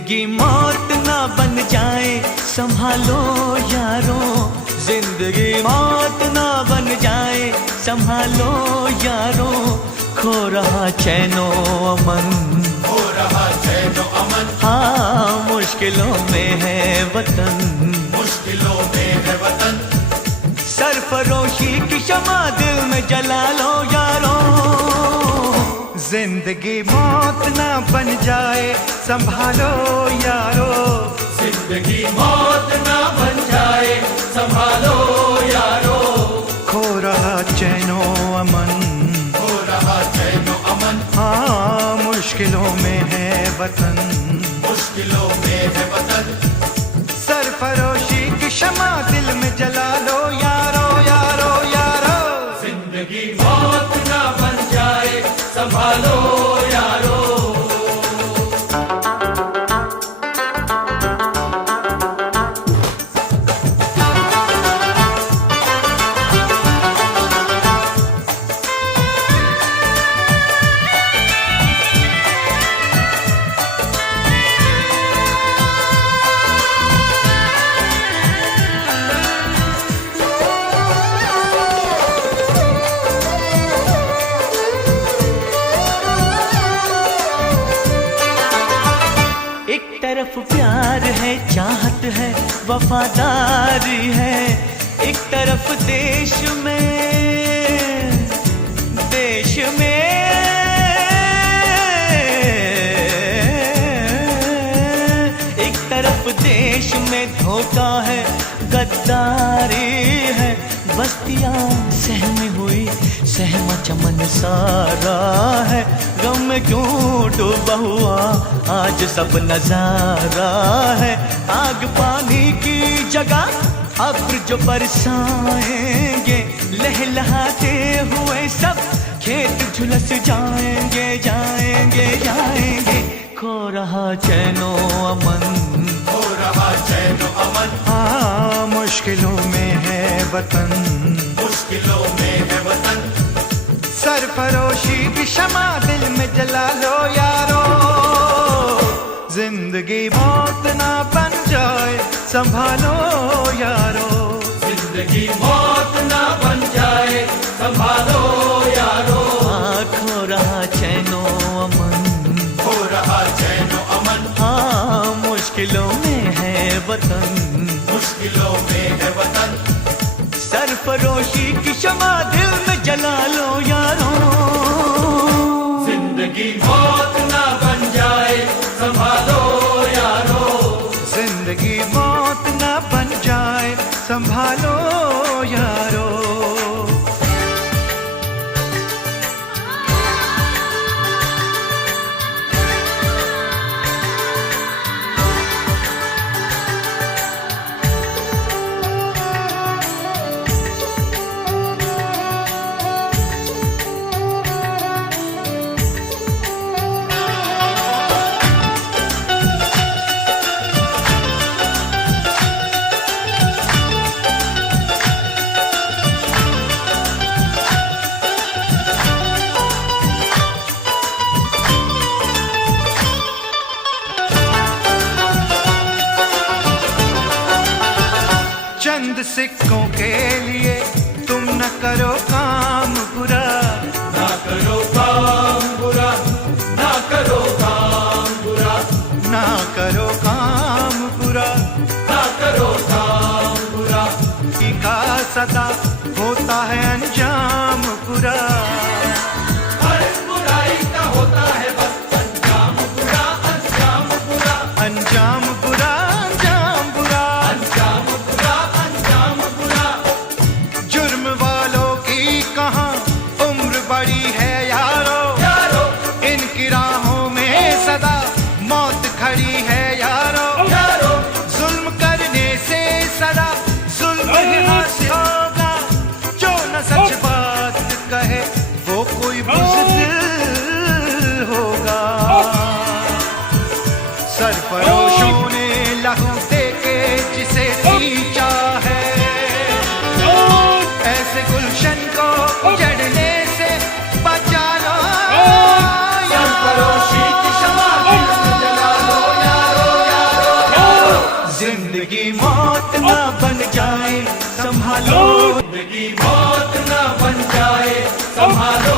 जिंदगी मौत ना बन जाए संभालो यारो, जिंदगी मौत ना बन जाए संभालो यारो, खो रहा चैनो अमन, हो रहा चैनो अमन, हाँ मुश्किलों में है वतन, मुश्किलों में है वतन। सरफरोशी की शमा दिल में जला लो यारो, जिंदगी मौत ना बन जाए संभालो यारो, जिंदगी मौत ना बन जाए संभालो यारो, खो रहा चैनो अमन, हो रहा चैनो अमन, हाँ मुश्किलों में है वतन, मुश्किलों में है वतन। सरफरोशी की शमा दिल में जला लो यारो यारो यारो, जिंदगी मौत ना बन जाए संभालो यारो। तरफ प्यार है, चाहत है, वफादारी है, एक तरफ देश में एक तरफ देश में धोखा है, गद्दारी है, बस्तियां सहमी हुई सहमा चमन सारा है, गम में क्यों डूबा हुआ आज सब नजारा है, आग पानी की जगह अब्र जो बरसाएंगे, लहलहाते हुए सब खेत झुलस जाएंगे जाएंगे जाएंगे, खो रहा चैनो अमन, हो रहा चैनो अमन, हाँ मुश्किलों में है वतन, मुश्किलों में है वतन। सरफरोशी की शमा दिल में जला लो यारो, जिंदगी मौत ना बन जाए संभालो यारो, जिंदगी मौत ना बन जाए संभालो यारो, खो रहा चैनो अमन, हो रहा चैनो अमन, हाँ मुश्किलों में है वतन, मुश्किलों में है वतन। सरफरोशी की शमा दिल में जला लो यारो, जिंदगी मौत ना बन जाए संभालो यारो, जिंदगी मौत ना बन जाए संभालो यारो। चंद सिक्कों के लिए तुम न करो काम बुरा, ना करो काम बुरा, ना करो काम बुरा, ना करो काम बुरा, ना करो काम बुरा, का सदा होता है अंजाम बुरा, हर बुराई का होता है बस अंजाम बुरा, अंजाम बुरा, अंजाम बुरा, अंजाम बुरा, अंजाम बुरा, अंजाम बुरा। जुर्म वालों की कहाँ उम्र बड़ी है यारो, यारो इनकी राहों में सदा मौत खड़ी है यारो, यारो जुल्म करने से सदा जुल्म ही हासिल होगा, जो न सच बात कहे वो कोई बुज़दिल होगा, सरफरोशों ने लहू दे के जिसे सींचा है, ऐसे गुलशन को उजड़ने से बचा लो, सरफरोशी की शमा दिल में जला लो यारो, जिंदगी मौत ना बन जाए संभालो, जिंदगी मौत न बन जाए संभालो।